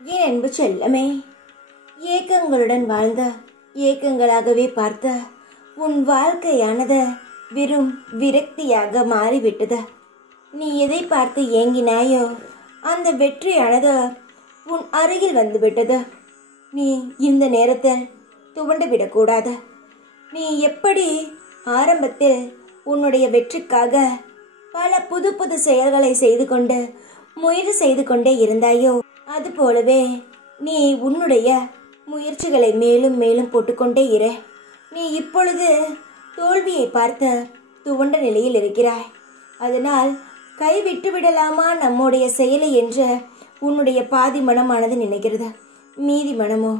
என் அன்பு செல்லமே, ஏக்கங்களுடன் வாழ்ந்த ஏக்கங்களாகவே பார்த்த உன் வாழ்க்கையானது வெறும் விரக்தியாக மாறிவிட்டது. நீ எதை பார்த்து ஏங்கினாயோ அந்த வெற்றியானது உன் அருகில் வந்துவிட்டது. நீ இந்த நேரத்தில் துவண்டு விடக்கூடாது. நீ எப்படி ஆரம்பத்தில் உன்னுடைய வெற்றிக்காக பல புது புது செயல்களை செய்து கொண்டு முயற்சி செய்து கொண்டே இருந்தாயோ, அது போலவே நீ உன்னுடைய முயற்சிகளை மேலும் மேலும் போட்டுக்கொண்டே இரு. நீ இப்பொழுது தோல்வியை பார்த்து துவண்ட நிலையில் இருக்கிறாய். அதனால் கைவிட்டு விடலாமா நம்முடைய செயலை என்று உன்னுடைய பாதி மனமானது நினைக்கிறது. மீதி மனமோ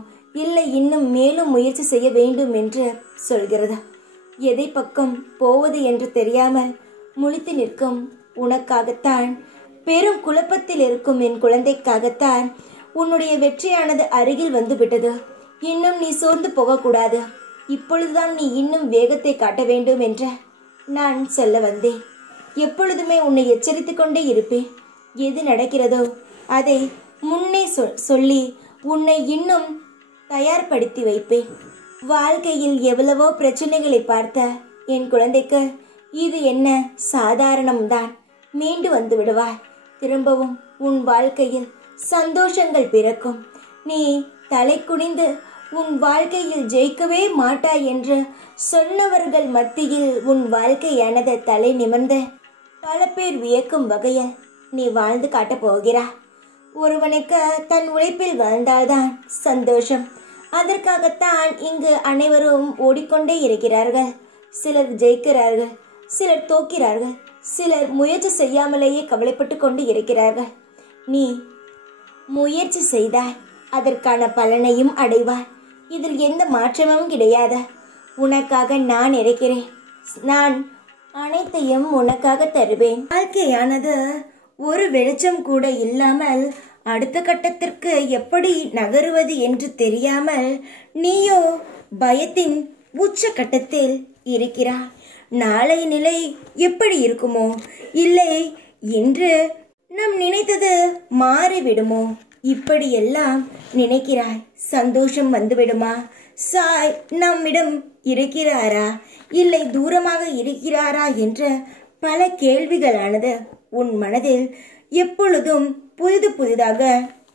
இல்லை, இன்னும் மேலும் முயற்சி செய்ய வேண்டும் என்று சொல்கிறது. எதை பக்கம் போவது என்று தெரியாமல் முழித்து நிற்கும் உனக்காகத்தான், பெரும் குழப்பத்தில் இருக்கும் என் குழந்தைக்காகத்தான் உன்னுடைய வெற்றியானது அருகில் வந்து விட்டது. இன்னும் நீ சோர்ந்து போகக்கூடாது. இப்பொழுதுதான் நீ இன்னும் வேகத்தை காட்ட வேண்டும் என்று நான் சொல்ல வந்தேன். எப்பொழுதுமே உன்னை எச்சரித்து கொண்டே இருப்பேன். எது நடக்கிறதோ அதை முன்னே சொல்லி உன்னை இன்னும் தயார்படுத்தி வைப்பேன். வாழ்க்கையில் எவ்வளவோ பிரச்சனைகளை பார்த்த என் குழந்தைக்கு இது என்ன சாதாரணம்தான். மீண்டு வந்து விடுவாய். திரும்பவும் உன் வாழ்க்கையில் சந்தோஷங்கள் பிறக்கும். நீ தலை குனிந்து உன் வாழ்க்கையில் ஜெயிக்கவே மாட்டாய் என்று சொன்னவர்கள் மத்தியில் உன் வாழ்க்கையானது தலை நிமிர்ந்த பல பேர் வியக்கும் வகையில் நீ வாழ்ந்து காட்டப் போகிறாய். ஒருவனுக்கு தன் உழைப்பில் வாழ்ந்தால்தான் சந்தோஷம். அதற்காகத்தான் இங்கு அனைவரும் ஓடிக்கொண்டே இருக்கிறார்கள். சிலர் ஜெயிக்கிறார்கள், சிலர் தோக்கிறார்கள், சிலர் முயற்சி செய்யாமலேயே கவலைப்பட்டு கொண்டு இருக்கிறார்கள். நீ முயற்சி செய்தாய், அதற்கான பலனையும் அடைவாய். இதில் எந்த மாற்றமும் கிடையாது. உனக்காக நான் இருக்கிறேன். நான் அனைத்தையும் உனக்காக தருவேன். வாழ்க்கையானது ஒரு வெளிச்சம் கூட இல்லாமல் அடுத்த கட்டத்திற்கு எப்படி நகருவது என்று தெரியாமல் நீயோ பயத்தின் உச்ச கட்டத்தில் இருக்கிறாய். நாளை நிலை எப்படி இருக்குமோ, இல்லை இன்று நாம் நினைத்தது மாறிவிடுமோ, இப்படியெல்லாம் நினைக்கிறாய். சந்தோஷம் வந்துவிடுமா? சாய் நம்மிடம் இருக்கிறாரா, இல்லை தூரமாக இருக்கிறாரா என்ற பல கேள்விகளானது உன் மனதில் எப்பொழுதும் புதிதாக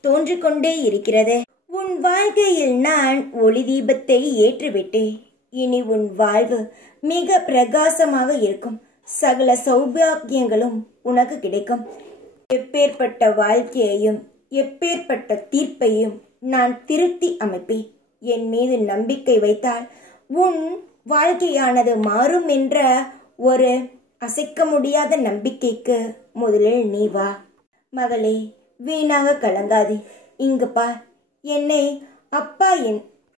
தோன்றிக்கொண்டே இருக்கிறது. உன் வாழ்க்கையில் நான் ஒளி தீபத்தை ஏற்றிவிட்டேன். இனி உன் வாழ்வு மிக பிரகாசமாக இருக்கும். சகல சௌபாகியங்களும் உனக்கு கிடைக்கும். எப்பேற்பட்ட வாழ்க்கையையும் எப்பேற்பட்ட தீர்ப்பையும் நான் திருத்தி அமைப்பேன். என் மீது நம்பிக்கை வைத்தால் உன் வாழ்க்கையானது மாறும் என்ற ஒரு அசைக்க முடியாத நம்பிக்கைக்கு முதலில் நீ வா. மகளே, வீணாக கலங்காதே. இங்கு பார், என்னை அப்பா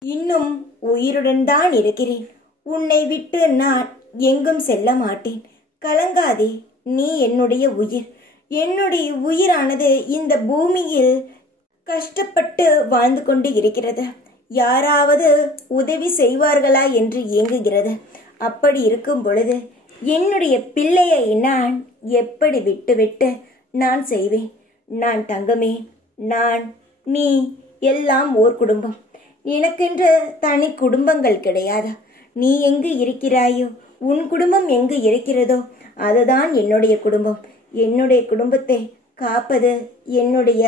இன்னும் உயிருடன் தான் இருக்கிறேன். உன்னை விட்டு நான் எங்கும் செல்ல மாட்டேன். கலங்காதே. நீ என்னுடைய உயிர். என்னுடைய உயிரானது இந்த பூமியில் கஷ்டப்பட்டு வாழ்ந்து கொண்டு இருக்கிறது. யாராவது உதவி செய்வார்களா என்று ஏங்குகிறது. அப்படி இருக்கும் பொழுது என்னுடைய பிள்ளையை நான் எப்படி விட்டு நான் செய்வேன்? நான் தங்கமே, நீ எல்லாம் ஓர் குடும்பம். எனக்கென்று தனி குடும்பங்கள் கிடையாது. நீ எங்கு இருக்கிறாயோ, உன் குடும்பம் எங்கு இருக்கிறதோ அதுதான் என்னுடைய குடும்பம். என்னுடைய குடும்பத்தை காப்பது என்னுடைய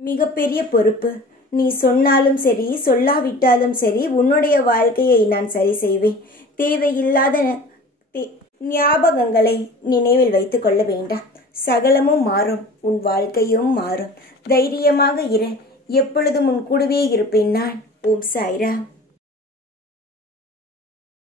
மிகப்பெரிய பொறுப்பு. நீ சொன்னாலும் சரி, சொல்லாவிட்டாலும் சரி, உன்னுடைய வாழ்க்கையை நான் சரி செய்வேன். தேவையில்லாத ஞாபகங்களை நினைவில் வைத்துக் கொள்ள வேண்டாம். சகலமும் மாறும், உன் வாழ்க்கையும் மாறும். தைரியமாக இரு. எப்பொழுதும் உன் கூடவே இருப்பேன் நான். ஓம் சாய்ராம்.